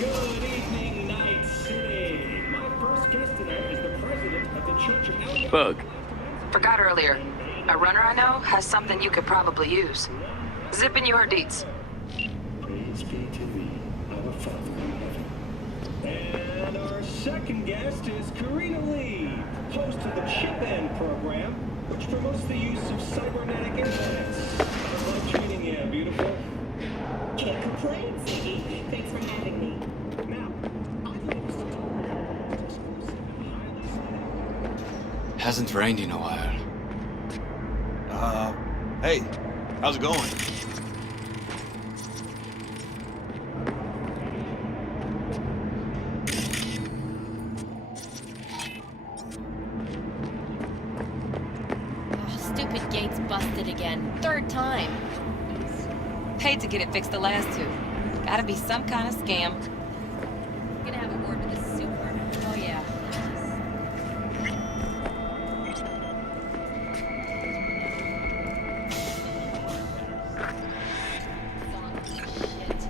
Good evening, Night City. My first guest tonight is the president of the Church of El. Bug. Forgot earlier. A runner I know has something you could probably use. Zip in your deets. Praise be to thee, our Father in heaven. And our second guest is Karina Lee, host of the Chip In program, which promotes the use of cybernetic implants. How's life treating you, beautiful? Can't complain, Ziggy. Thanks for having me. Now, I'd like us to talk about exclusive and highly selective. Hasn't rained in a while. Hey, how's it going? Oh, stupid gate's busted again. Third time. Paid to get it fixed the last two. Gotta be some kind of scam. Gonna have a word with the super. Oh, yeah. Shit.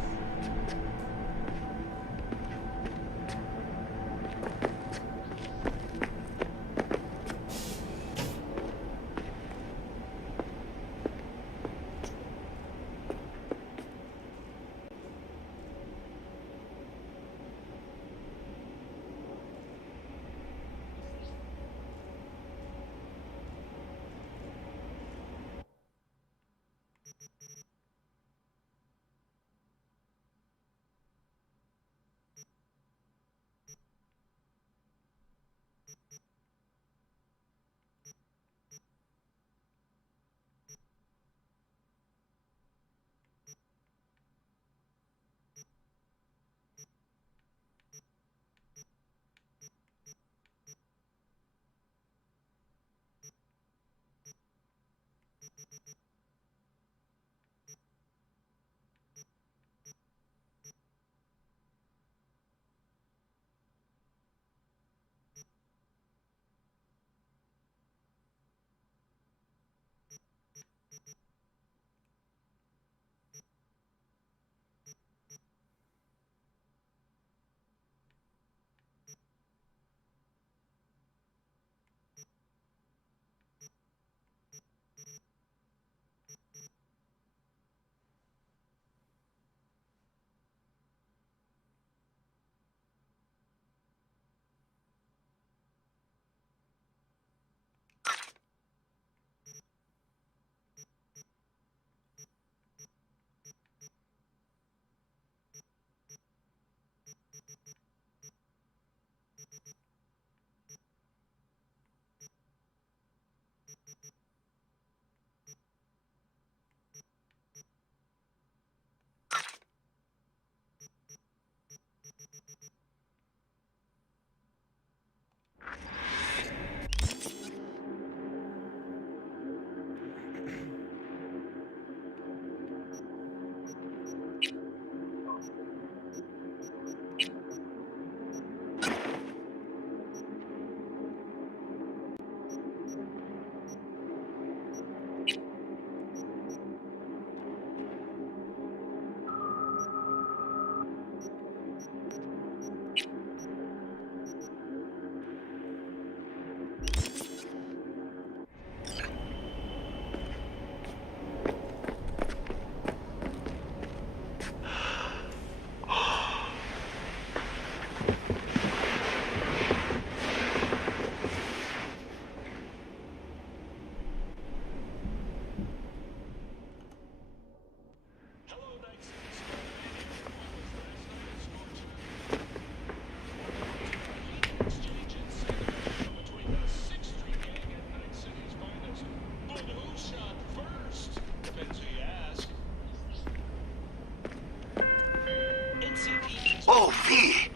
Oh, V!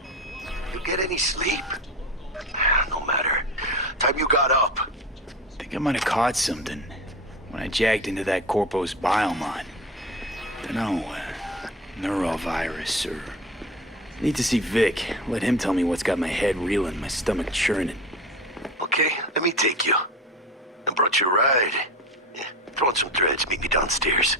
You get any sleep? No matter. Time you got up. Think I might have caught something when I jacked into that Corpo's biomon. Dunno, neurovirus or... Need to see Vic. Let him tell me what's got my head reeling, my stomach churning. Okay, let me take you. I brought you a ride. Yeah, throw on some threads, meet me downstairs.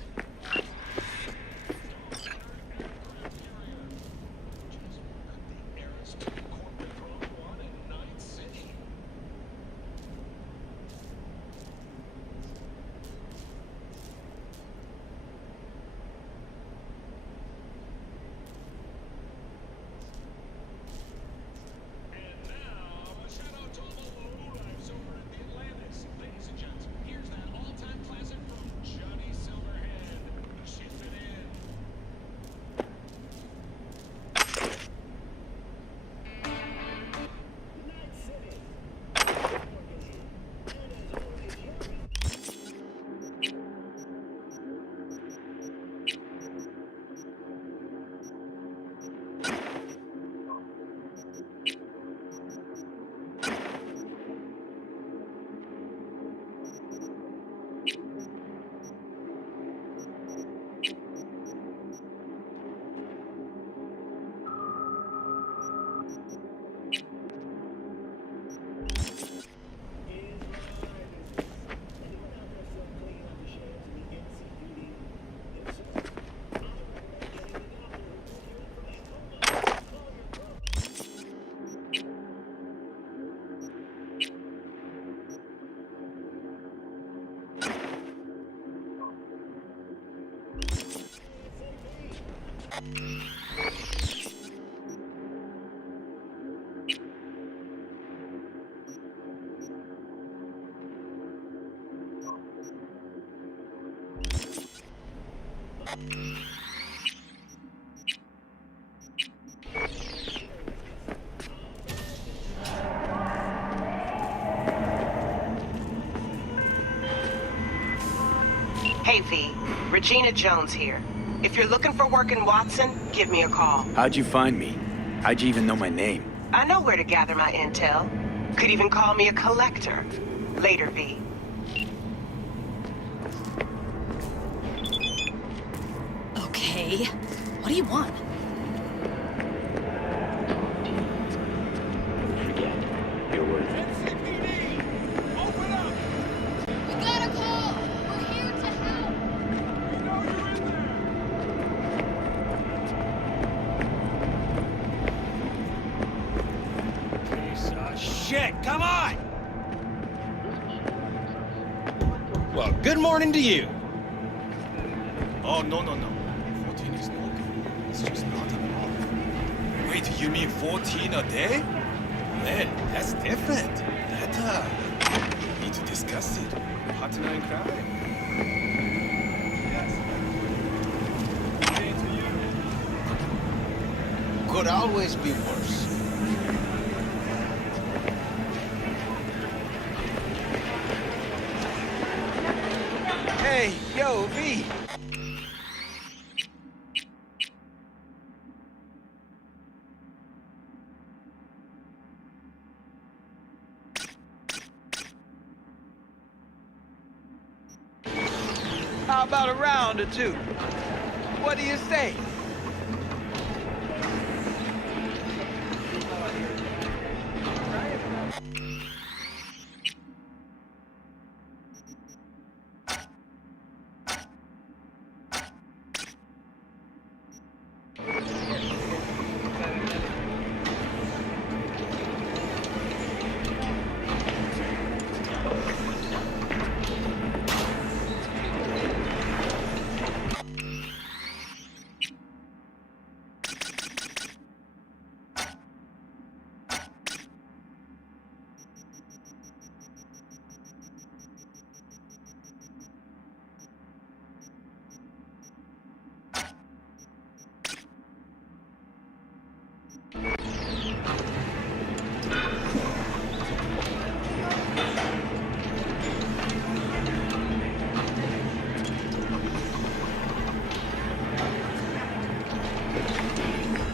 Hey, V. Regina Jones here. If you're looking for work in Watson, give me a call. How'd you find me? How'd you even know my name? I know where to gather my intel. Could even call me a collector. Later, V. Okay. What do you want? Your word. We got a call! We're here to help! Shit, come on! Well, good morning to you. Oh, no. 14 is no good. It's just not enough. Wait, you mean 14 a day? Man, that's different. That, need to discuss it. Partner in crime. Yes. Could always be worse. Hey, yo, V. How about a round or two? What do you say?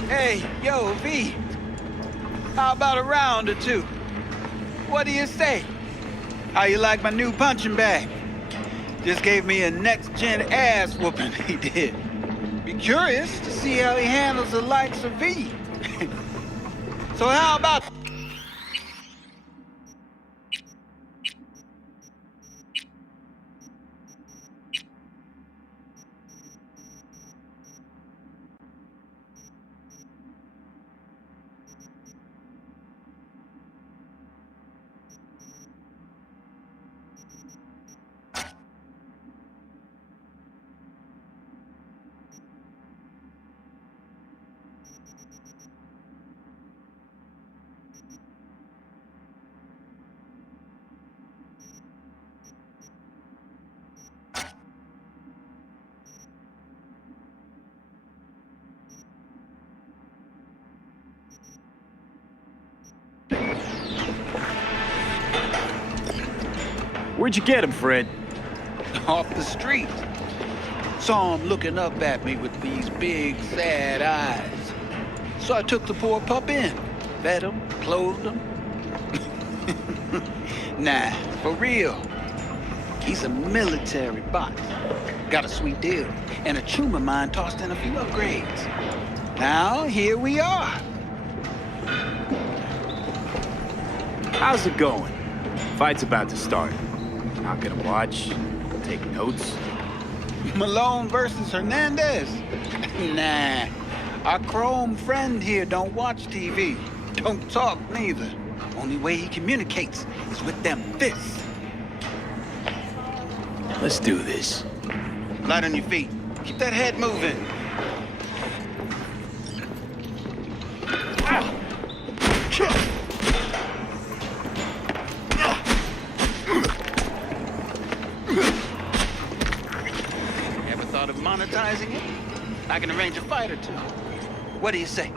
Hey, yo, V. How about a round or two? What do you say? How you like my new punching bag? Just gave me a next-gen ass whooping, he did. Be curious to see how he handles the likes of V. So how about... Where'd you get him, Fred? Off the street. Saw him looking up at me with these big, sad eyes. So I took the poor pup in. Fed him, clothed him. Nah, for real. He's a military bot. Got a sweet deal. And a chum of mine tossed in a few upgrades. Now, here we are. How's it going? Fight's about to start. Not gonna watch, take notes. Malone versus Hernandez? Nah. Our Chrome friend here don't watch TV. Don't talk neither. Only way he communicates is with them fists. Let's do this. Light on your feet. Keep that head moving. Ever thought of monetizing it? I can arrange a fight or two. What do you say?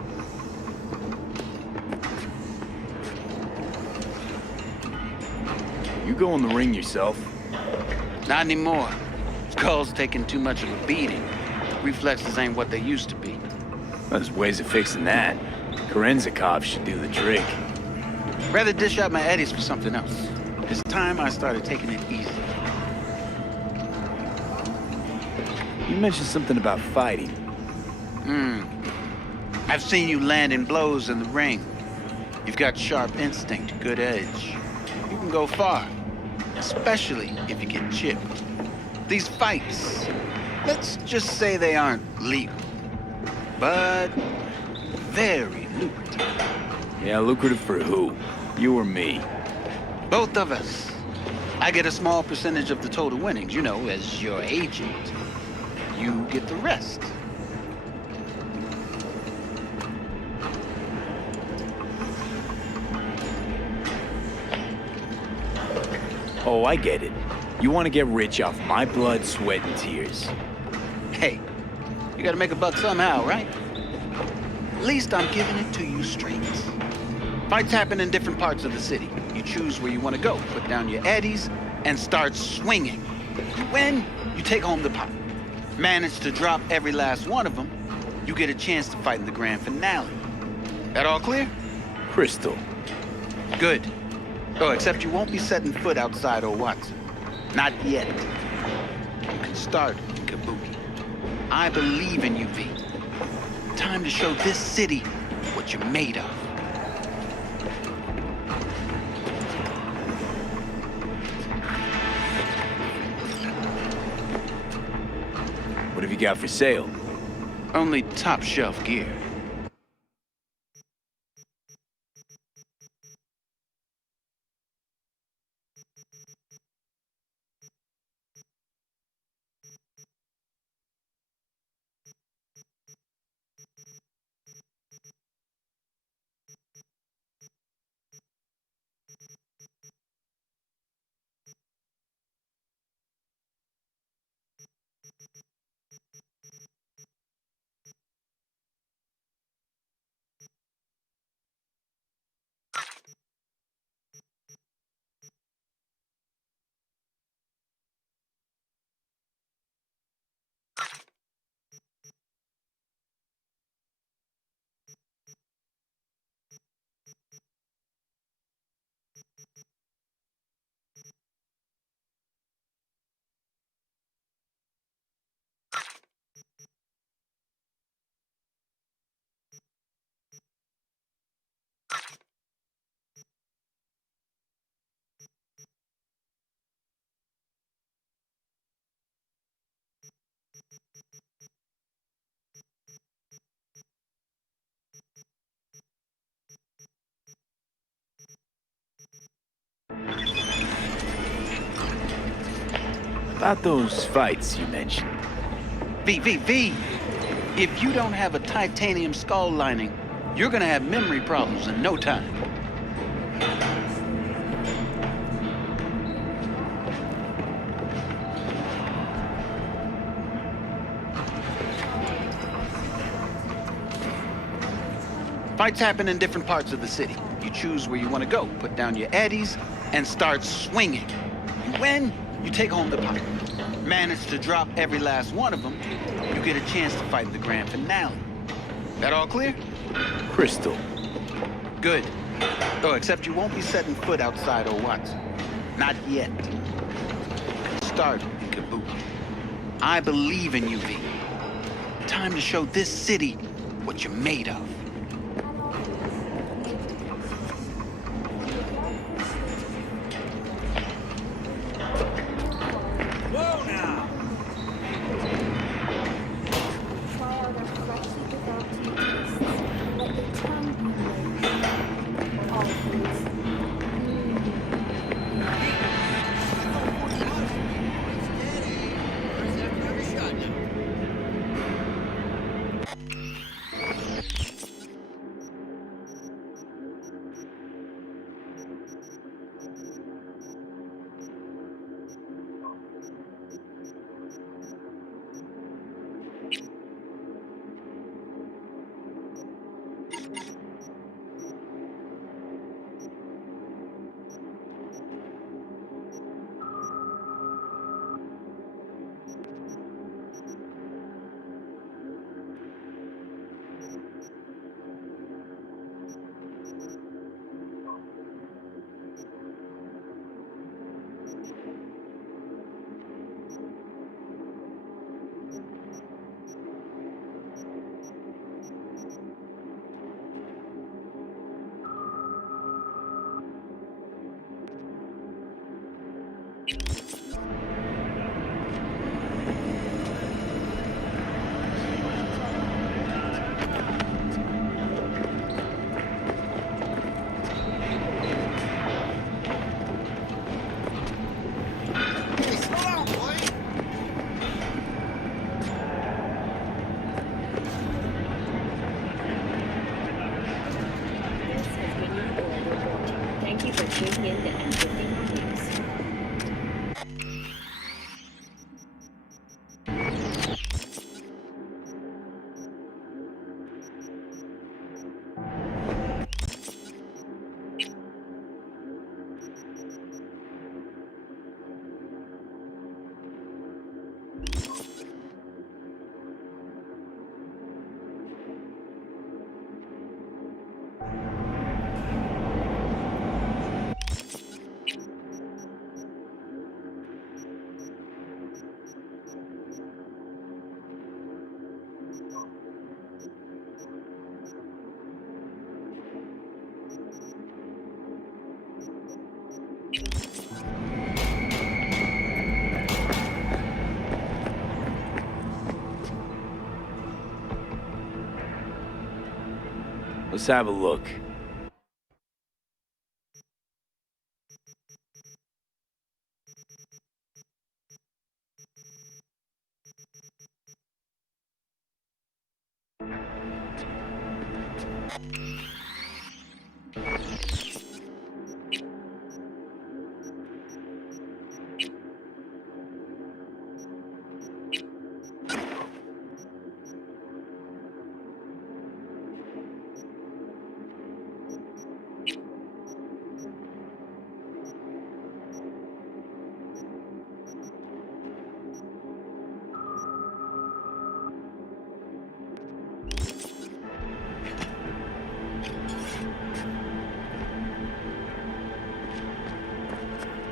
You go in the ring yourself. Not anymore. Skull's taking too much of a beating. Reflexes ain't what they used to be. There's ways of fixing that. Korenzakov should do the trick. Rather dish out my eddies for something else. It's time I started taking it easy. You mentioned something about fighting. I've seen you landing blows in the ring. You've got sharp instinct, good edge. You can go far, especially if you get chipped. These fights, let's just say they aren't legal, but very lucrative. Yeah, lucrative for who? You or me? Both of us. I get a small percentage of the total winnings, you know, as your agent. You get the rest. Oh, I get it. You want to get rich off my blood, sweat, and tears. Hey, you gotta make a buck somehow, right? At least I'm giving it to you straight. Fights happen in different parts of the city. You choose where you want to go, put down your eddies, and start swinging. You win, you take home the pot. Manage to drop every last one of them, you get a chance to fight in the grand finale. That all clear? Crystal. Good. Oh, except you won't be setting foot outside old Watson. Not yet. You can start, Kabuki. I believe in you, V. Time to show this city what you're made of. What have you got for sale? Only top shelf gear. About those fights you mentioned. V. If you don't have a titanium skull lining, you're gonna have memory problems in no time. Fights happen in different parts of the city. You choose where you want to go, put down your eddies, and start swinging. You When you take home the pot, manage to drop every last one of them, you get a chance to fight in the grand finale. That all clear? Crystal. Good. Oh, except you won't be setting foot outside or what? Not yet. Start in Kabuki. I believe in you, V. Time to show this city what you're made of. Whoa now! Try out our freshly developed new tastes and let the tongue be yours. All foods. This has been your board reporting. Thank you for tuning in to Everything News. Let's have a look.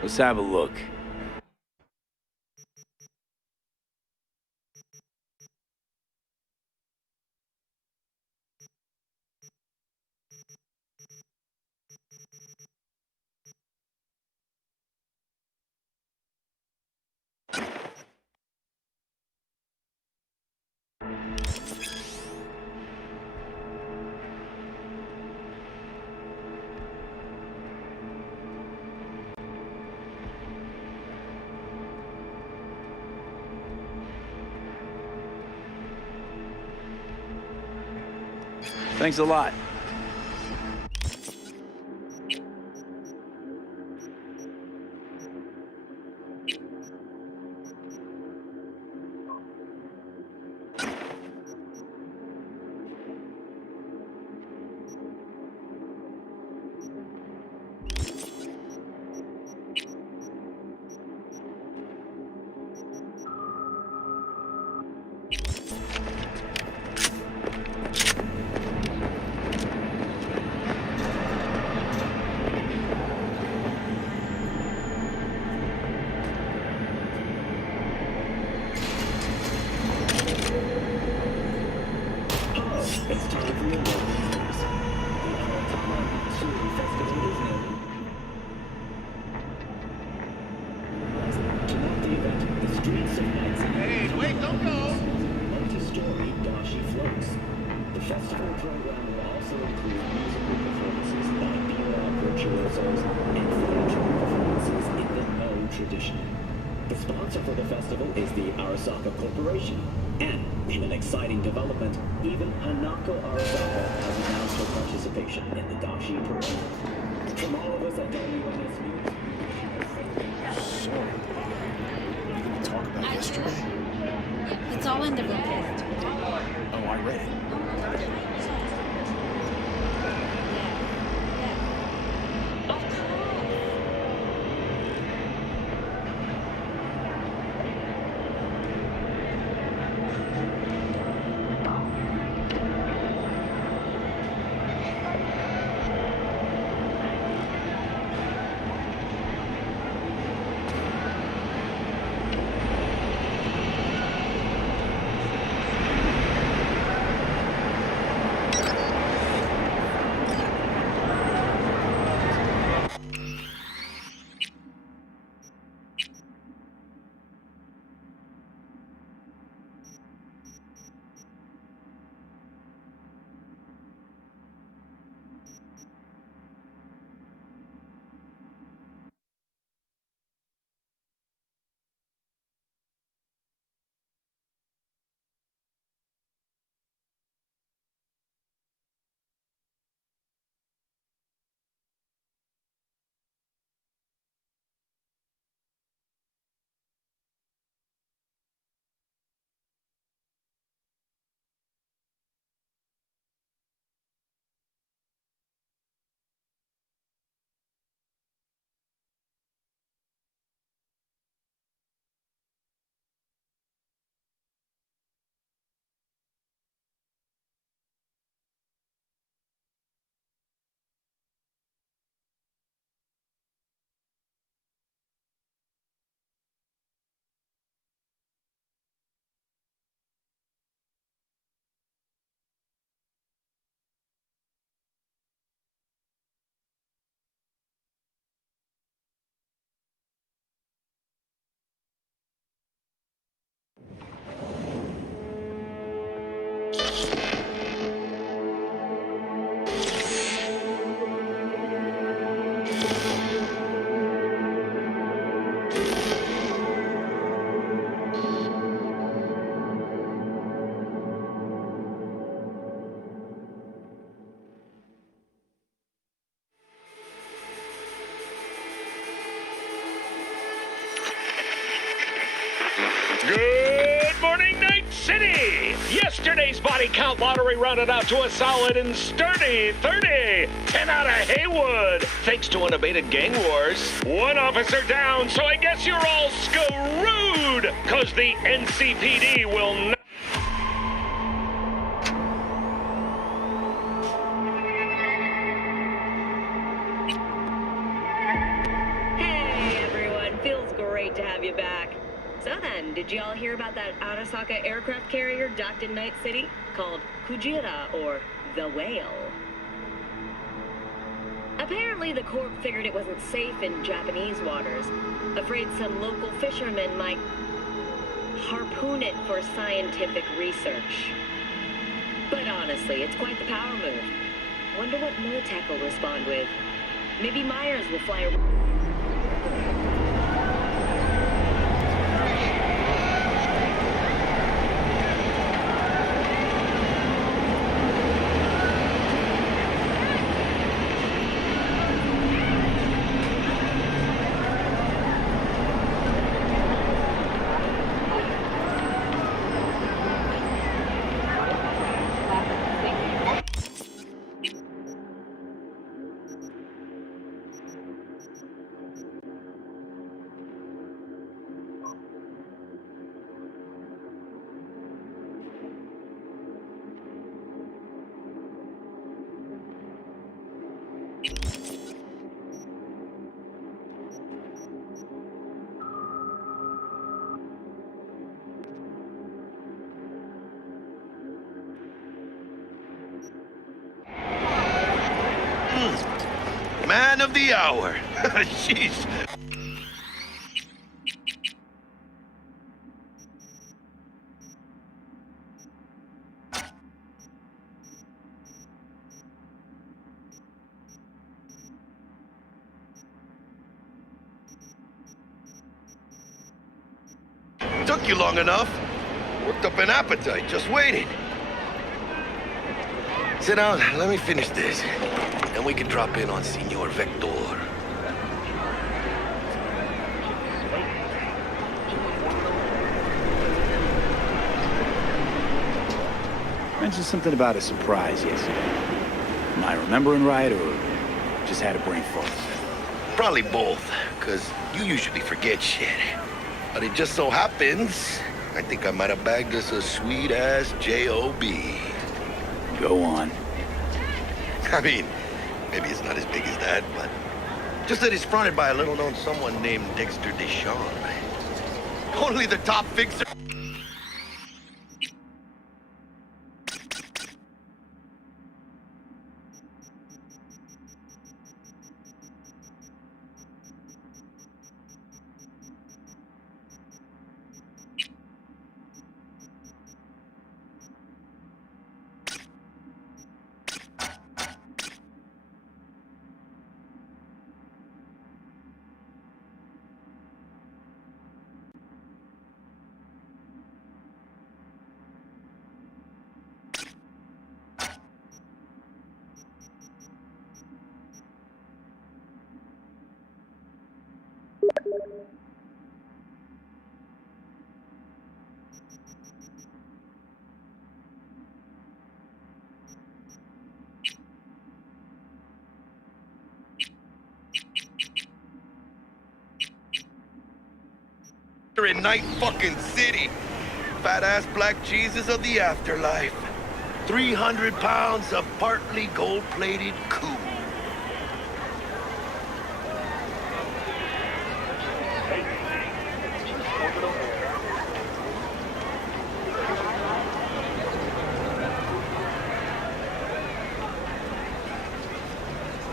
Let's have a look. Thanks a lot. virtuosos, and financial performances in the No tradition. The sponsor for the festival is the Arasaka Corporation. And, in an exciting development, even Hanako Arasaka has announced her participation in the Dashi Parade. From all of us at WNS News, So, what are you gonna talk about yesterday? It's all in the book. Oh, I read it. Good morning, Night City! Yesterday's body count lottery rounded out to a solid and sturdy 30. 10 out of Haywood, thanks to unabated gang wars. One officer down, so I guess you're all screwed, cause the NCPD will not... Hey everyone, feels great to have you back. So then, did y'all hear about that Arasaka aircraft carrier docked in Night City called Kujira, or the Whale? Apparently the Corp figured it wasn't safe in Japanese waters, afraid some local fishermen might harpoon it for scientific research. But honestly, it's quite the power move. Wonder what Militech will respond with. Maybe Myers will fly a... Man of the hour. Jeez. took you long enough. Worked up an appetite, just waiting. Sit down, let me finish this. Then we can drop in on Senor Vector. Mentioned something about a surprise yesterday. Am I remembering right, or just had a brain fart? Probably both, because you usually forget shit. But it just so happens, I think I might have bagged us a sweet-ass J.O.B. Go on. I mean, maybe it's not as big as that, but just that it's fronted by a little-known someone named Dexter Deshawn. Only the top fixer... in Night fucking City. Fat-ass black Jesus of the afterlife. 300 pounds of partly gold-plated coup.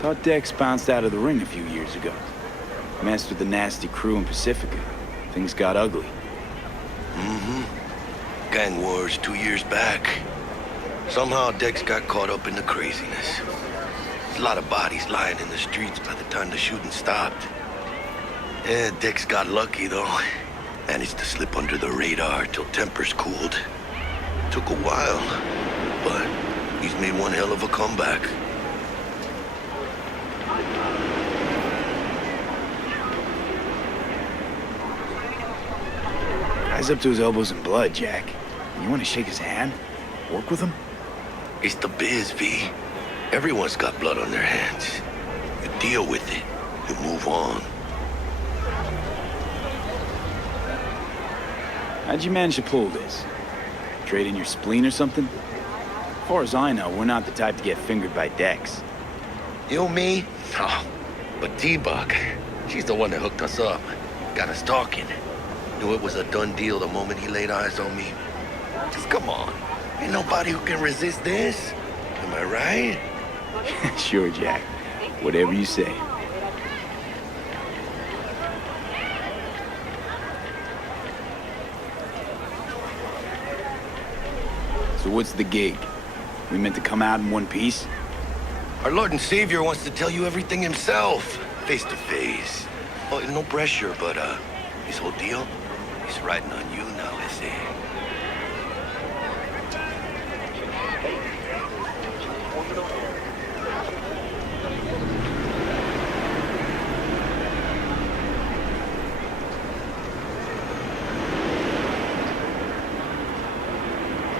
Thought Dex bounced out of the ring a few years ago. Messed with the nasty crew in Pacifica. Things got ugly. Mm-hmm. Gang wars 2 years back. Somehow Dex got caught up in the craziness. There's a lot of bodies lying in the streets by the time the shooting stopped. Yeah, Dex got lucky though. Managed to slip under the radar till tempers cooled. Took a while, but he's made one hell of a comeback. Guy's up to his elbows in blood, Jack. You want to shake his hand? Work with him? It's the biz, V. Everyone's got blood on their hands. You deal with it. You move on. How'd you manage to pull this? Trade in your spleen or something? As far as I know, we're not the type to get fingered by Dex. You, me? Oh, but T-Bug, she's the one that hooked us up. Got us talking. Knew it was a done deal the moment he laid eyes on me. Just come on. Ain't nobody who can resist this. Am I right? Sure, Jack. Whatever you say. So what's the gig? We meant to come out in one piece? Our Lord and Savior wants to tell you everything himself, face to face. Oh, no pressure, but his whole deal, he's riding on you now, is he?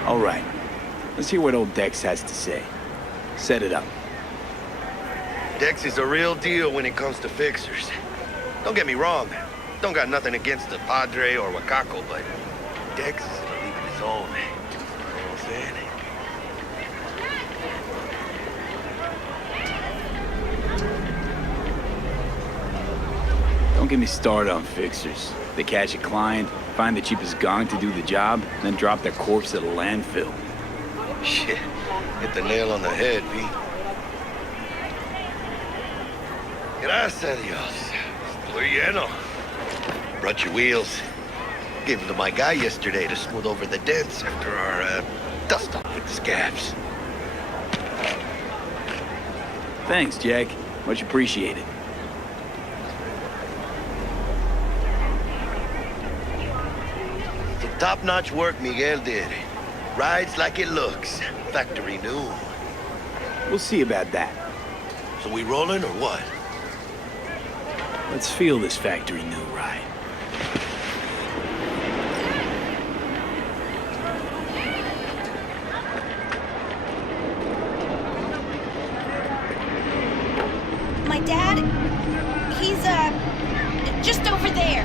All right. Let's hear what old Dex has to say. Set it up. Dex is a real deal when it comes to fixers. Don't get me wrong. Don't got nothing against the Padre or Wakako, but Dex is in a league of his own. You know what I'm saying? Don't get me started on fixers. They catch a client, find the cheapest gong to do the job, then drop their corpse at a landfill. Shit, hit the nail on the head, V. Gracias a Dios. Estoy lleno. Brought your wheels. Gave them to my guy yesterday to smooth over the dents after our dust-up with the scabs. Thanks, Jack. Much appreciated. Top-notch work Miguel did. Rides like it looks. Factory new. We'll see about that. So we rolling or what? Let's feel this factory new ride. My dad, he's, just over there.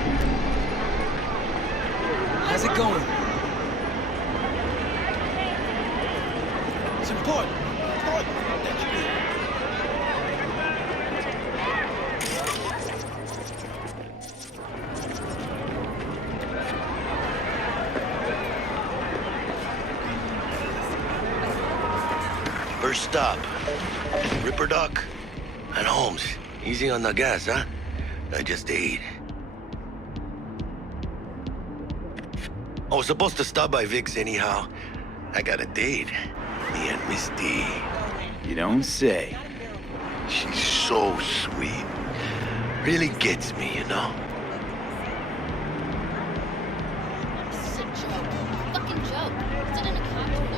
How's it going? It's important. That you do. First stop. Ripper Duck and Holmes. Easy on the gas, huh? I just ate. I was supposed to stop by Vic's anyhow. I got a date. Me and Misty. You don't say. She's so sweet. Really gets me, you know? This is a joke. Fucking joke. It's in a contract.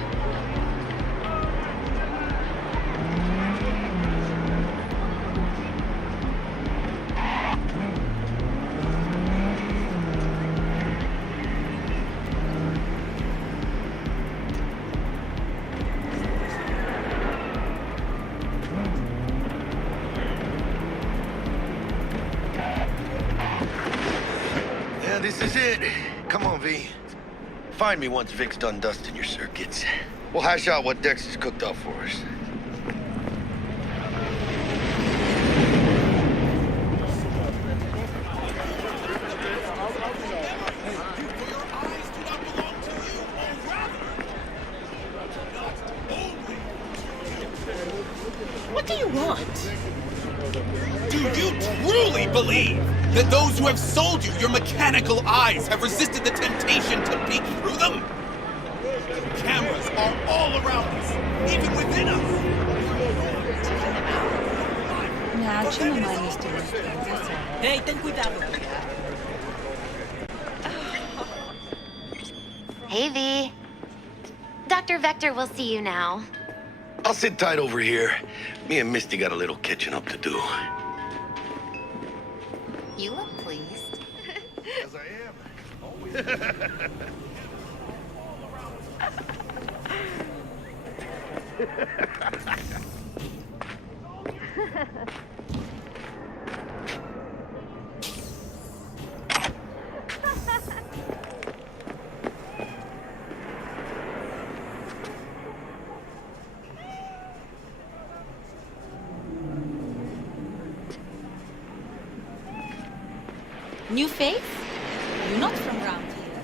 Yeah, this is it. Come on, V. Find me once Vic's done dusting your circuits. We'll hash out what Dex has cooked up for us. What do you want? Do you truly believe that those who have sold you your mechanical eyes have resisted the temptation to peek through them? Cameras are all around us, even within us. Nah, chill my mind is doing things, that's all. Hey, ten cuidado. Hey, V. Dr. Vector will see you now. I'll sit tight over here. Me and Misty got a little catching up to do. You look pleased. As I am. New face? You're not from around here.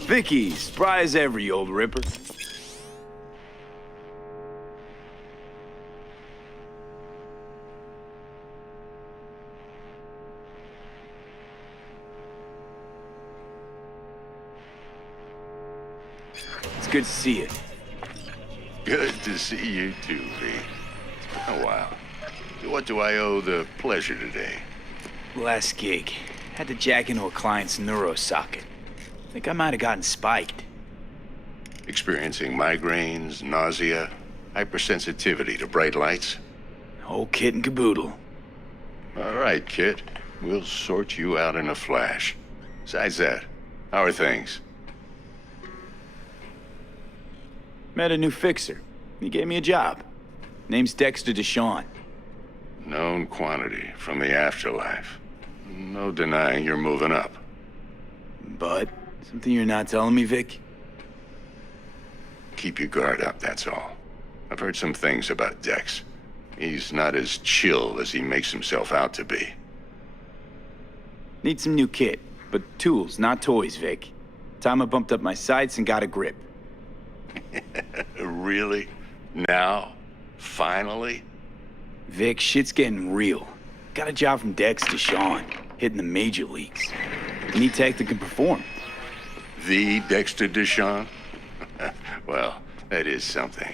Vicky, spry as ever, you old ripper. It's good to see you. Good to see you too, V. It's been a while. What do I owe the pleasure today? Last gig. Had to jack into a client's neuro socket. Think I might have gotten spiked. Experiencing migraines, nausea, hypersensitivity to bright lights? Whole kit and caboodle. All right, kid. We'll sort you out in a flash. Besides that, how are things? Met a new fixer. He gave me a job. Name's Dexter Deshawn. Known quantity from the afterlife. No denying you're moving up. But something you're not telling me, Vic? Keep your guard up, that's all. I've heard some things about Dex. He's not as chill as he makes himself out to be. Need some new kit, but tools, not toys, Vic. Time I bumped up my sights and got a grip. Really? Now? Finally? Vic, shit's getting real. Got a job from Dex Deshawn, hitting the major leagues. Need tech that can perform. The Dexter Deshawn? Well, that is something.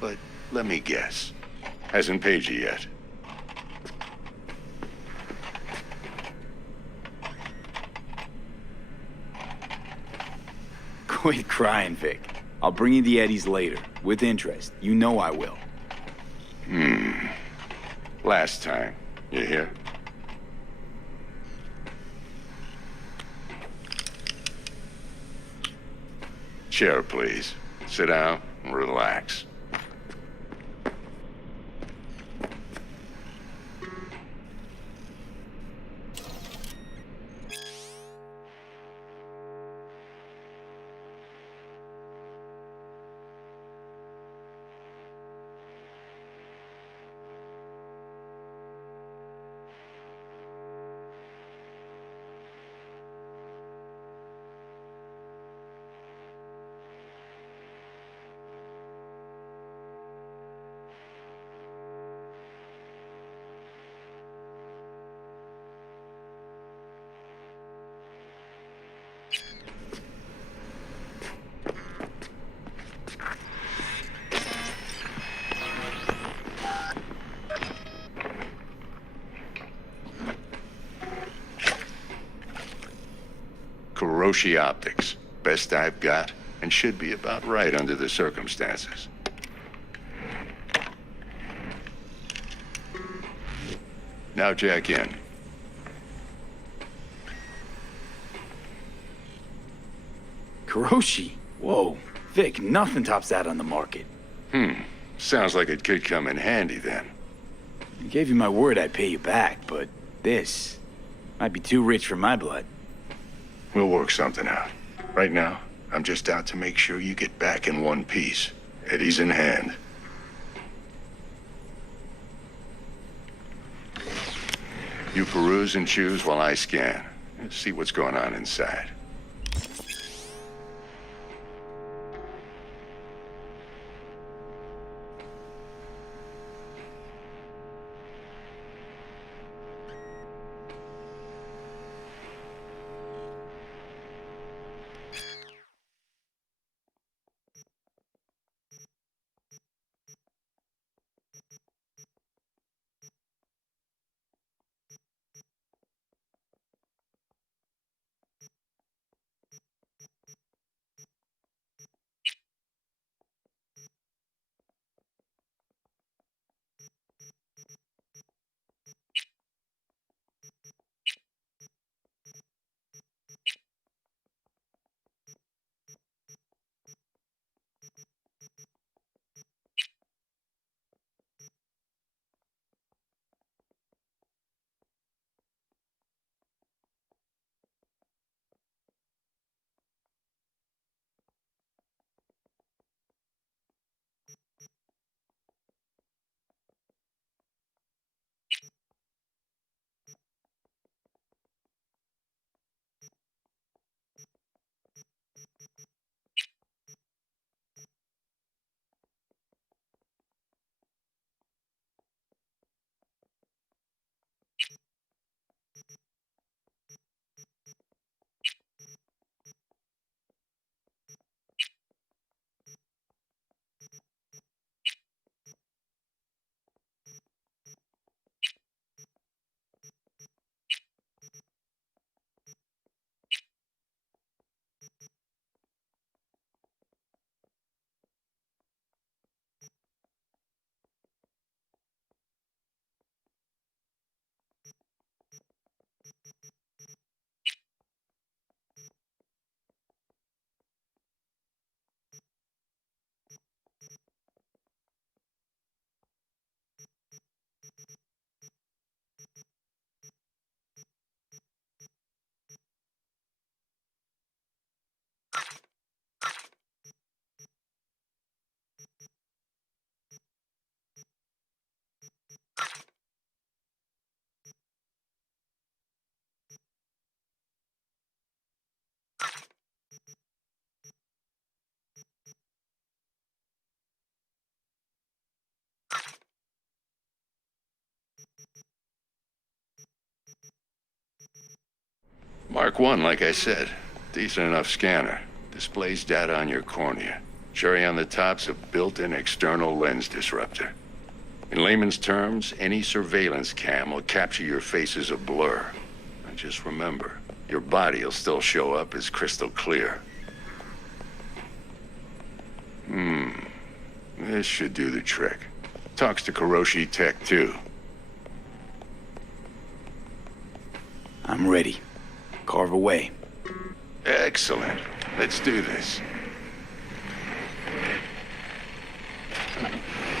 But let me guess. Hasn't paid you yet. Quit crying, Vic. I'll bring you the eddies later, with interest. You know I will. Last time. You hear? Chair, please. Sit down and relax. Kuroshi Optics. Best I've got, and should be about right under the circumstances. Now jack in. Kuroshi? Whoa. Vic, nothing tops that on the market. Sounds like it could come in handy then. I gave you my word I'd pay you back, but this might be too rich for my blood. We'll work something out. Right now, I'm just out to make sure you get back in one piece. Eddie's in hand. You peruse and choose while I scan. See what's going on inside. Mark 1, like I said. Decent enough scanner. Displays data on your cornea. Cherry on the top's a built-in external lens disruptor. In layman's terms, any surveillance cam will capture your face as a blur. And just remember, your body will still show up as crystal clear. This should do the trick. Talks to Kuroshi Tech, too. I'm ready. Carve away. Excellent. Let's do this.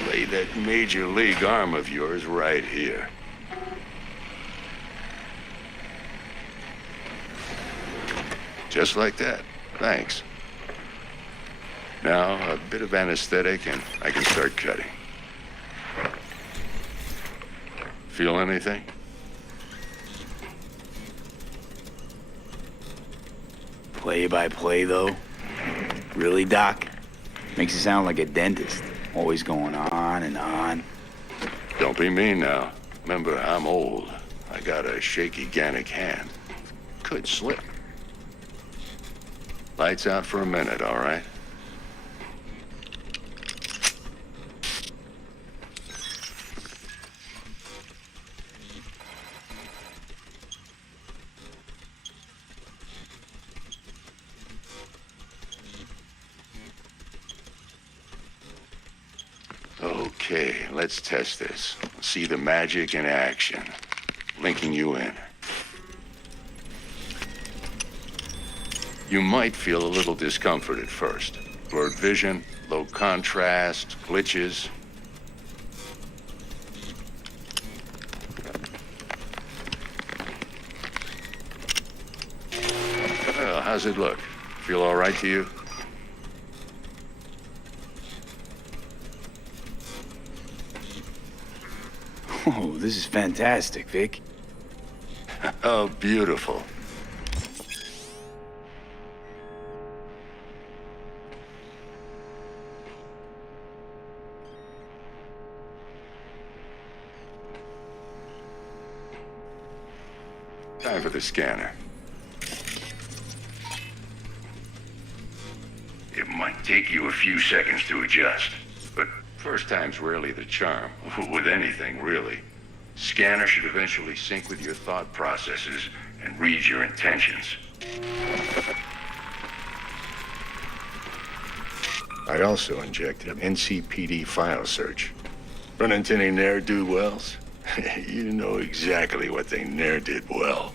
Lay that major league arm of yours right here. Just like that. Thanks. Now, a bit of anesthetic and I can start cutting. Feel anything? Play by play, though? Really, Doc? Makes it sound like a dentist. Always going on and on. Don't be mean now. Remember, I'm old. I got a shaky Gannic hand. Could slip. Lights out for a minute, all right? Okay, let's test this. See the magic in action. Linking you in. You might feel a little discomfort at first. Blurred vision, low contrast, glitches. Well, how's it look? Feel all right to you? Oh, this is fantastic, Vic. Oh, beautiful. Time for the scanner. It might take you a few seconds to adjust, but first time's rarely the charm. With anything, really. Scanner should eventually sync with your thought processes and read your intentions. I also injected NCPD file search. Run into any ne'er-do-wells? You know exactly what they ne'er did well.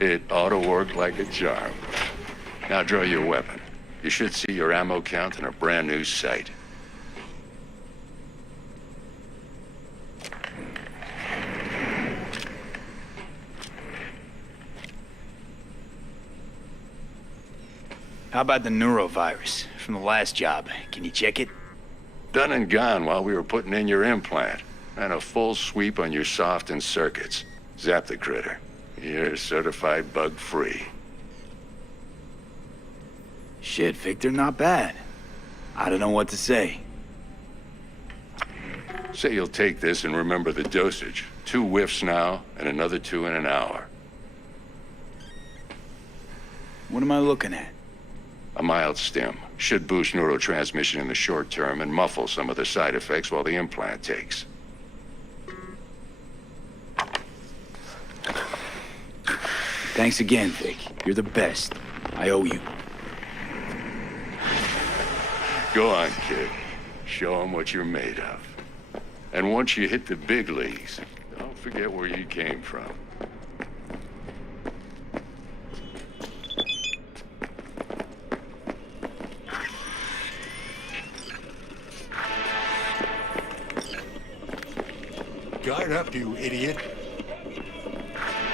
It ought to work like a charm. Now draw your weapon. You should see your ammo count in a brand new sight. How about the neurovirus from the last job? Can you check it? Done and gone while we were putting in your implant. And a full sweep on your soft and circuits. Zap the critter. You're certified bug-free. Shit, Victor, not bad. I don't know what to say. Say you'll take this and remember the dosage. 2 whiffs now, and another 2 in an hour. What am I looking at? A mild stim. Should boost neurotransmission in the short term and muffle some of the side effects while the implant takes. Thanks again, Vic. You're the best. I owe you. Go on, kid. Show 'em what you're made of. And once you hit the big leagues, don't forget where you came from. Guard up, you idiot.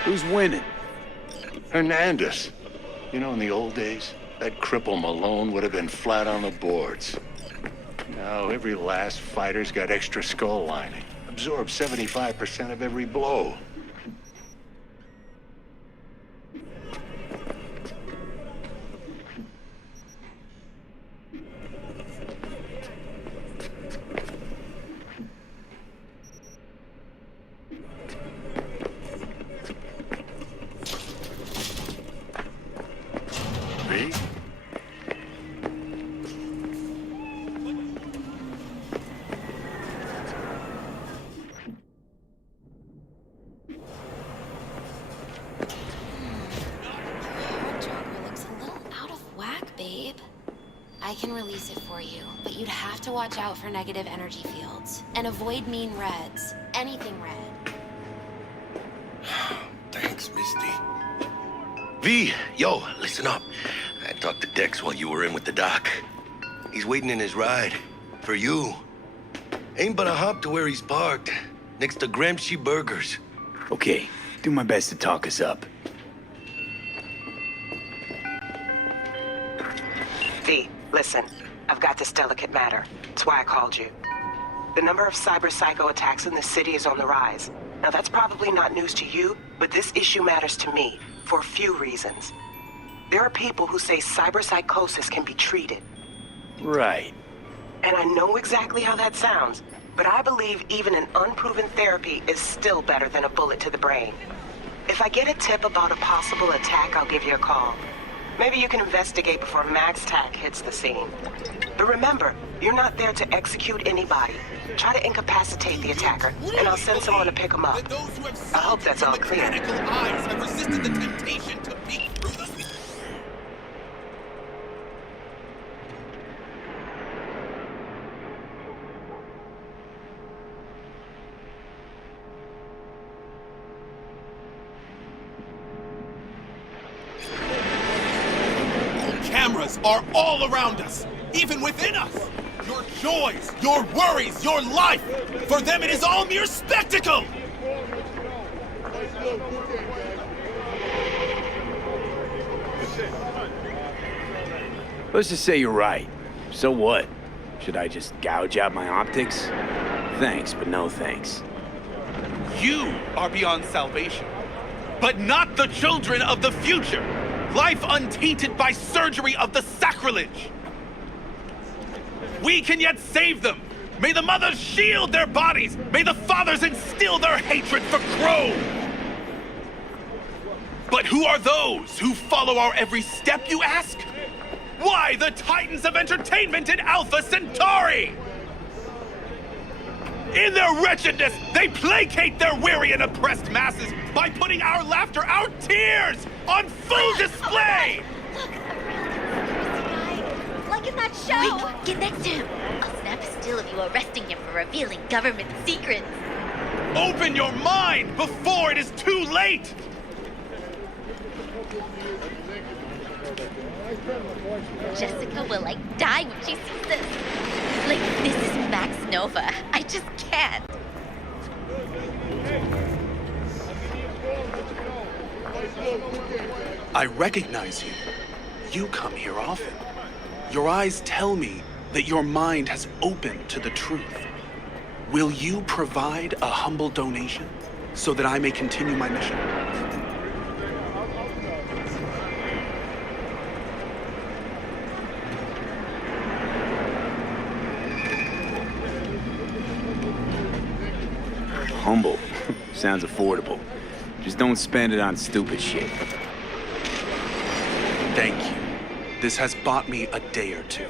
Who's winning? Hernandez. You know, in the old days, that cripple Malone would have been flat on the boards. Now, every last fighter's got extra skull lining. Absorbs 75% of every blow. can release it for you, but you'd have to watch out for negative energy fields. And avoid mean reds. Anything red. Thanks, Misty. V, yo, listen up. I talked to Dex while you were in with the doc. He's waiting in his ride. For you. Ain't but a hop to where he's parked. Next to Gramsci Burgers. Okay, do my best to talk us up. V, listen. I've got this delicate matter. That's why I called you. The number of cyber psycho attacks in the city is on the rise. Now that's probably not news to you, but this issue matters to me for a few reasons. There are people who say cyberpsychosis can be treated. Right. And I know exactly how that sounds, but I believe even an unproven therapy is still better than a bullet to the brain. If I get a tip about a possible attack, I'll give you a call. Maybe you can investigate before MaxTac hits the scene. But remember, you're not there to execute anybody. Try to incapacitate the attacker, and I'll send someone to pick him up. I hope that's all clear. Eyes have resisted the temptation to peek through the... Cameras are all around us, even within us. Your joys, your worries, your life. For them, it is all mere spectacle. Let's just say you're right. So what? Should I just gouge out my optics? Thanks, but no thanks. You are beyond salvation, but not the children of the future. Life untainted by surgery of the sacrilege. We can yet save them. May the mothers shield their bodies. May the fathers instill their hatred for Crow. But who are those who follow our every step, you ask? Why the titans of entertainment in Alpha Centauri? In their wretchedness, they placate their weary and oppressed masses by putting our laughter, our tears, on full display! Like in that show! Wait, get next to him! I'll snap a still of you arresting him for revealing government secrets. Open your mind before it is too late! Jessica will, die when she sees this. This is Max Nova. I just can't. I recognize you. You come here often. Your eyes tell me that your mind has opened to the truth. Will you provide a humble donation so that I may continue my mission? Humble. Sounds affordable. Just don't spend it on stupid shit. Thank you. This has bought me a day or two.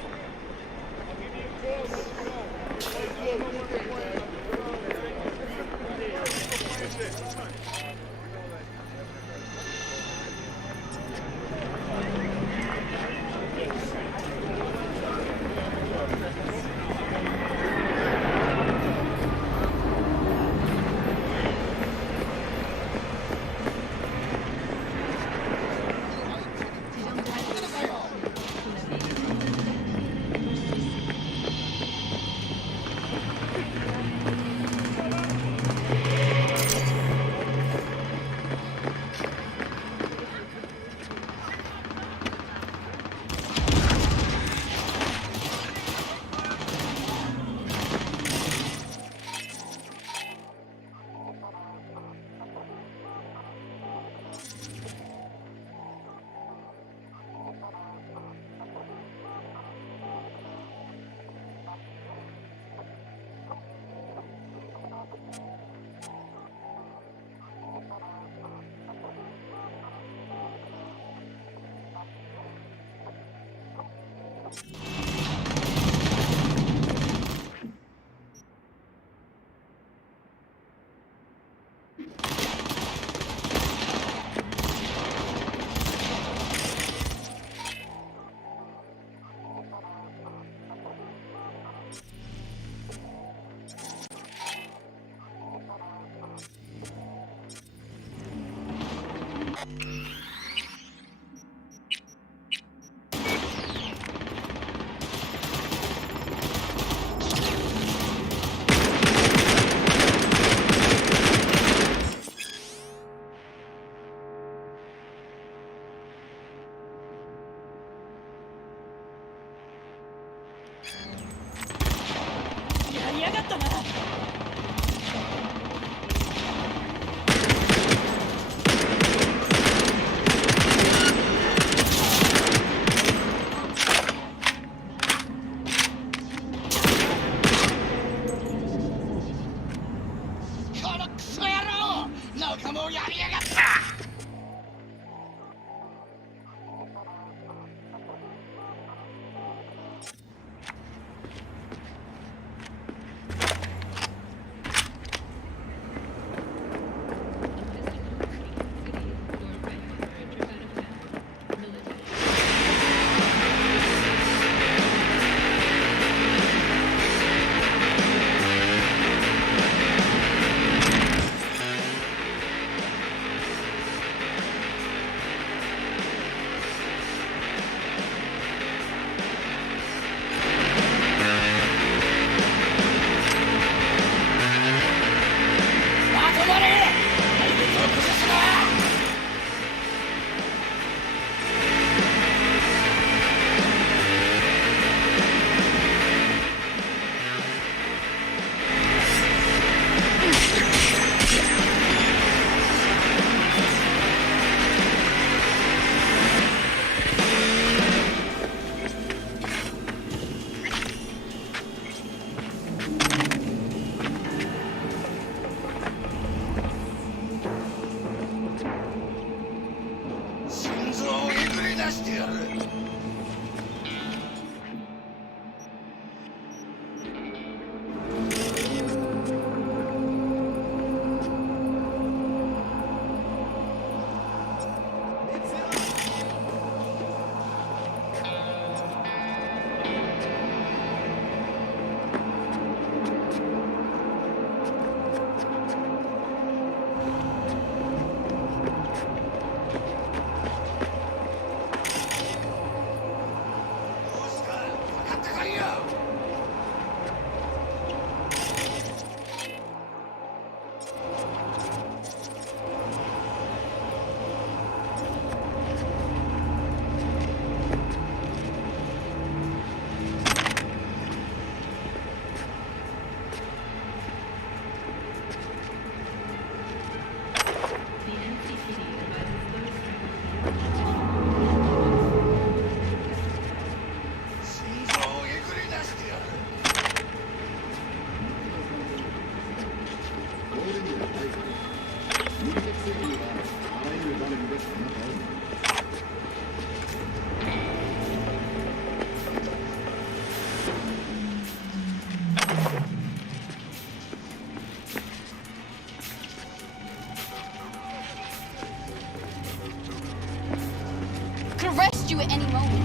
Could arrest you at any moment.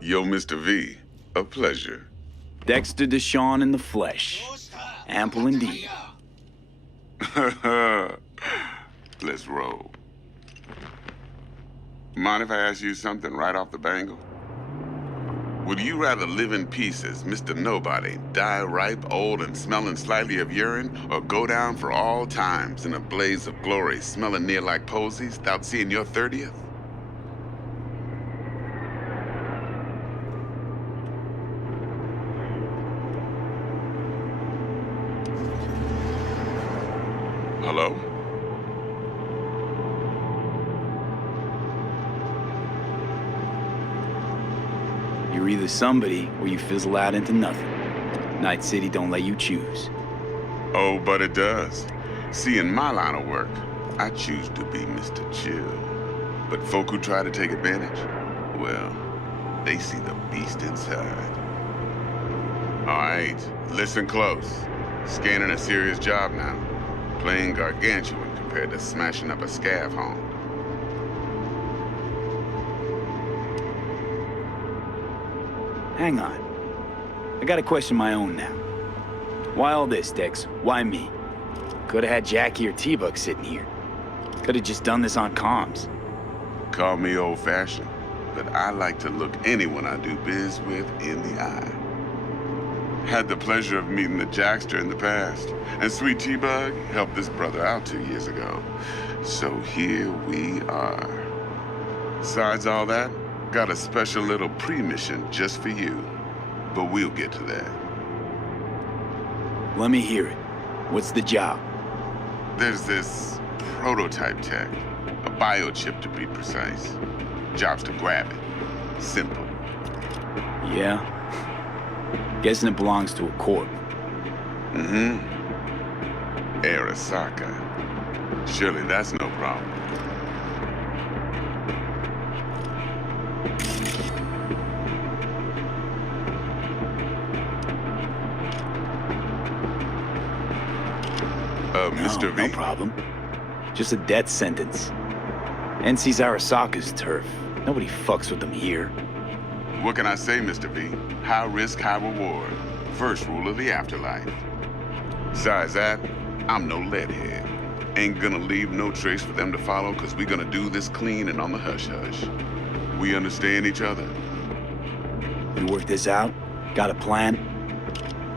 Yo, Mr. V, a pleasure. Dexter Deshawn in the flesh. Ample indeed. Let's roll. Mind if I ask you something right off the bangle? Would you rather live in peace as Mr. Nobody, die ripe, old, and smelling slightly of urine, or go down for all times in a blaze of glory, smelling near like posies, without seeing your 30th? Hello? You're either somebody or you fizzle out into nothing. Night City don't let you choose. Oh, but it does. See, in my line of work, I choose to be Mr. Chill. But folk who try to take advantage, well, they see the beast inside. All right, listen close. Scanning a serious job now. Playing gargantuan compared to smashing up a scav home. Hang on. I got a question of my own now. Why all this, Dex? Why me? Could've had Jackie or T-Bug sitting here. Could've just done this on comms. Call me old-fashioned, but I like to look anyone I do biz with in the eye. Had the pleasure of meeting the Jackster in the past, and Sweet T-Bug helped this brother out 2 years ago. So here we are. Besides all that, got a special little pre-mission just for you. But we'll get to that. Let me hear it. What's the job? There's this prototype tech, a biochip to be precise. Job's to grab it. Simple. Yeah? Guessing it belongs to a corp. Mm-hmm. Arasaka. Surely that's no problem. Mr. V? No problem. Just a death sentence. NC's Arasaka's turf. Nobody fucks with them here. What can I say, Mr. V? High risk, high reward. First rule of the afterlife. Besides that, I'm no leadhead. Ain't gonna leave no trace for them to follow, cause we gonna do this clean and on the hush-hush. We understand each other? You work this out? Got a plan?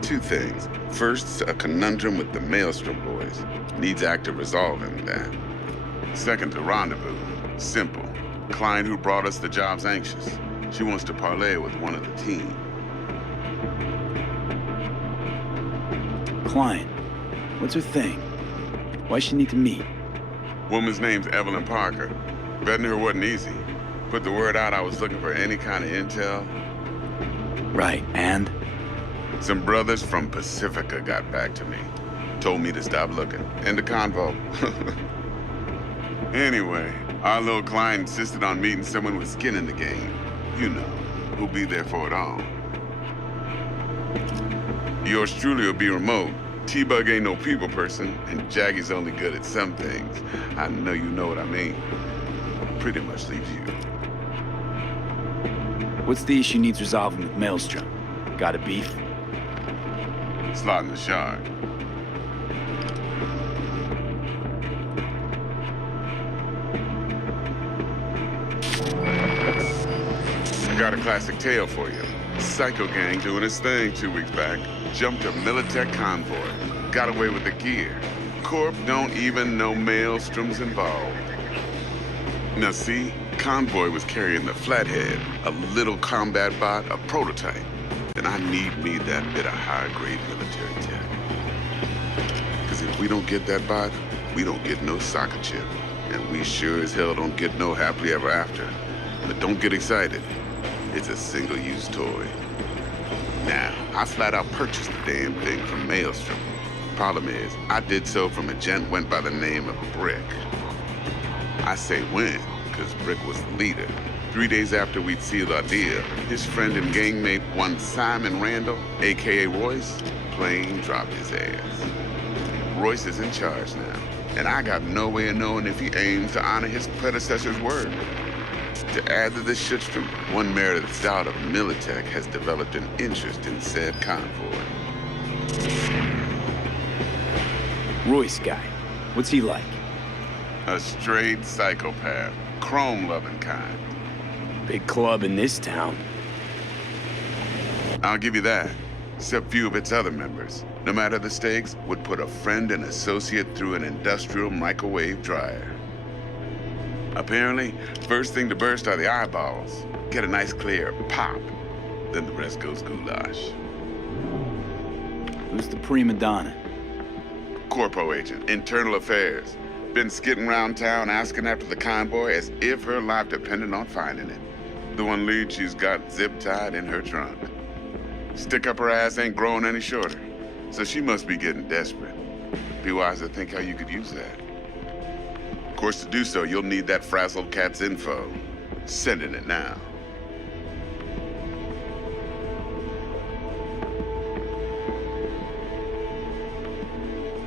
Two things. First, a conundrum with the Maelstrom boys. Needs active resolving that. Second, a rendezvous. Simple. Client who brought us the job's anxious. She wants to parlay with one of the team. Client? What's her thing? Why she need to meet? Woman's name's Evelyn Parker. Vetting her wasn't easy. Put the word out I was looking for any kind of intel. Right, and? Some brothers from Pacifica got back to me. Told me to stop looking. End of convo. Anyway, our little client insisted on meeting someone with skin in the game. You know, who'll be there for it all. Yours truly will be remote. T-Bug ain't no people person, and Jaggy's only good at some things. I know you know what I mean. Pretty much leaves you. What's the issue needs resolving with Maelstrom? Got a beef? Slot in the shard. I got a classic tale for you. Psycho gang doing his thing 2 weeks back. Jumped a Militech convoy. Got away with the gear. Corp don't even know Maelstrom's involved. Now see, convoy was carrying the Flathead, a little combat bot, a prototype. Then I need me that bit of high-grade military tech. Because if we don't get that bot, we don't get no soccer chip. And we sure as hell don't get no happily ever after. But don't get excited. It's a single-use toy. Now, I flat out purchased the damn thing from Maelstrom. Problem is, I did so from a gent went by the name of Brick. I say when, because Brick was the leader. 3 days after we'd sealed our deal, his friend and gangmate, one Simon Randall, a.k.a. Royce, plain dropped his ass. Royce is in charge now, and I got no way of knowing if he aims to honor his predecessor's word. To add to this shitstorm, one Meredith out of Militech has developed an interest in said convoy. Royce guy. What's he like? A straight psychopath. Chrome-loving kind. Big club in this town. I'll give you that. Except few of its other members, no matter the stakes, would put a friend and associate through an industrial microwave dryer. Apparently, first thing to burst are the eyeballs. Get a nice clear pop. Then the rest goes goulash. Who's the prima donna? Corpo agent, internal affairs. Been skidding around town asking after the convoy as if her life depended on finding it. The one lead she's got zip-tied in her trunk. Stick up her ass ain't growing any shorter, so she must be getting desperate. Be wise to think how you could use that. Of course, to do so, you'll need that frazzled cat's info. Sending it now.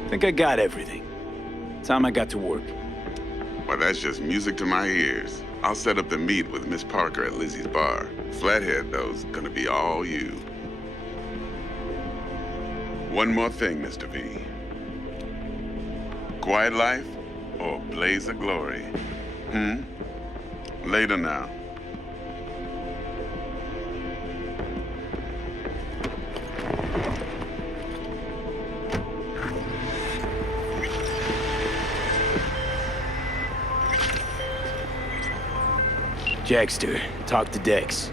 Think I got everything. Time I got to work. Well, that's just music to my ears. I'll set up the meet with Miss Parker at Lizzie's bar. Flathead, though's gonna be all you. One more thing, Mr. V. Quiet life or blaze of glory? Later now. Jackster, talk to Dex.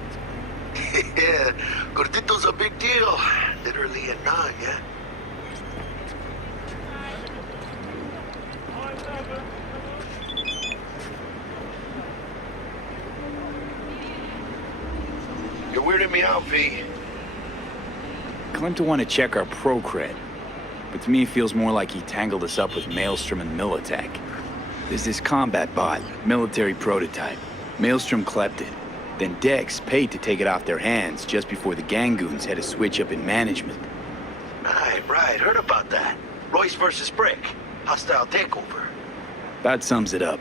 Yeah, Gordito's a big deal. Literally a non, yeah? You're weirding me out, V. Claimed to want to check our pro cred, but to me it feels more like he tangled us up with Maelstrom and Militech. There's this combat bot, military prototype. Maelstrom clept it. Then Dex paid to take it off their hands just before the Gangoons had a switch up in management. Right. Heard about that. Royce versus Brick. Hostile takeover. About sums it up.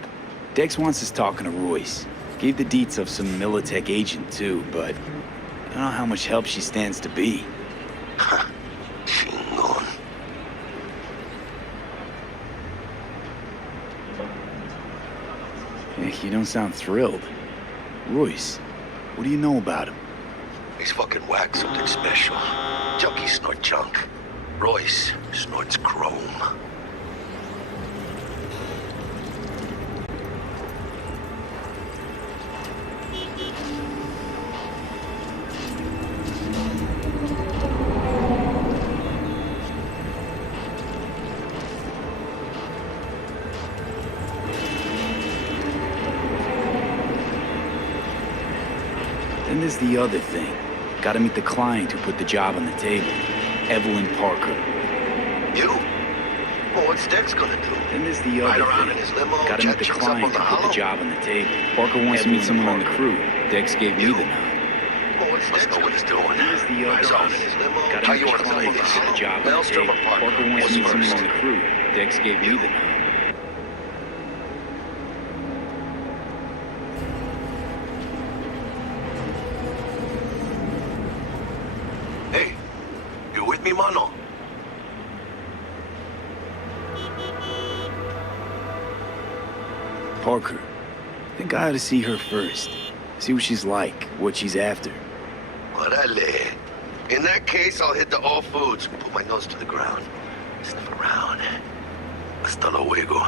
Dex wants us talking to Royce. Gave the deets of some Militech agent too, but I don't know how much help she stands to be. Chingon. You don't sound thrilled. Royce, what do you know about him? He's fucking whack, something special. Junkies snort junk. Royce snorts chrome. Then there's the other thing. Gotta meet the client who put the job on the table. Evelyn Parker. You? Well, what's Dex gonna do? Then there's the Ride other around thing. in his limo, Gotta meet chat the chicks up client on the who put the hollow? job on the table. Parker wants to meet someone on the crew. Dex gave me the nod. Well, what's Dex what he's doing? There's the other Rides around in thing. his limo, Gotta how meet you the wanna play client who this? put the job on the Maelstrom table. or Parker? Parker wants What's to meet someone first? on the crew. Dex gave me the nod. Hey, you with me, mano? Parker. I think I ought to see her first. See what she's like, what she's after. Orale. In that case, I'll hit the all foods, put my nose to the ground, sniff around. Hasta luego.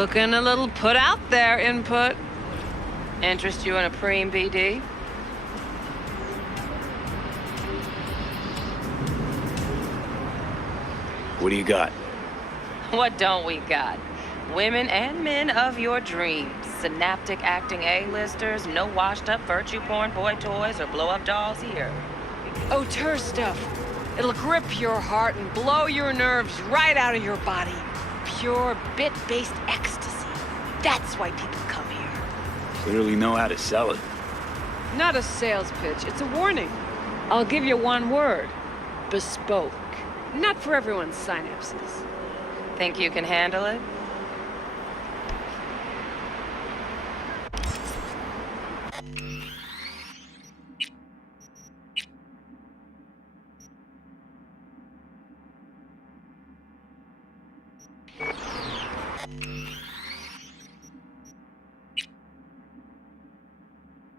Looking a little put out there, input. Interest you in a preem BD? What do you got? What don't we got? Women and men of your dreams. Synaptic acting A-listers, no washed-up virtue porn boy toys or blow-up dolls here. Auteur stuff. It'll grip your heart and blow your nerves right out of your body. Pure bit-based ecstasy. That's why people come here. Clearly know how to sell it. Not a sales pitch, it's a warning. I'll give you one word. Bespoke. Not for everyone's synapses. Think you can handle it?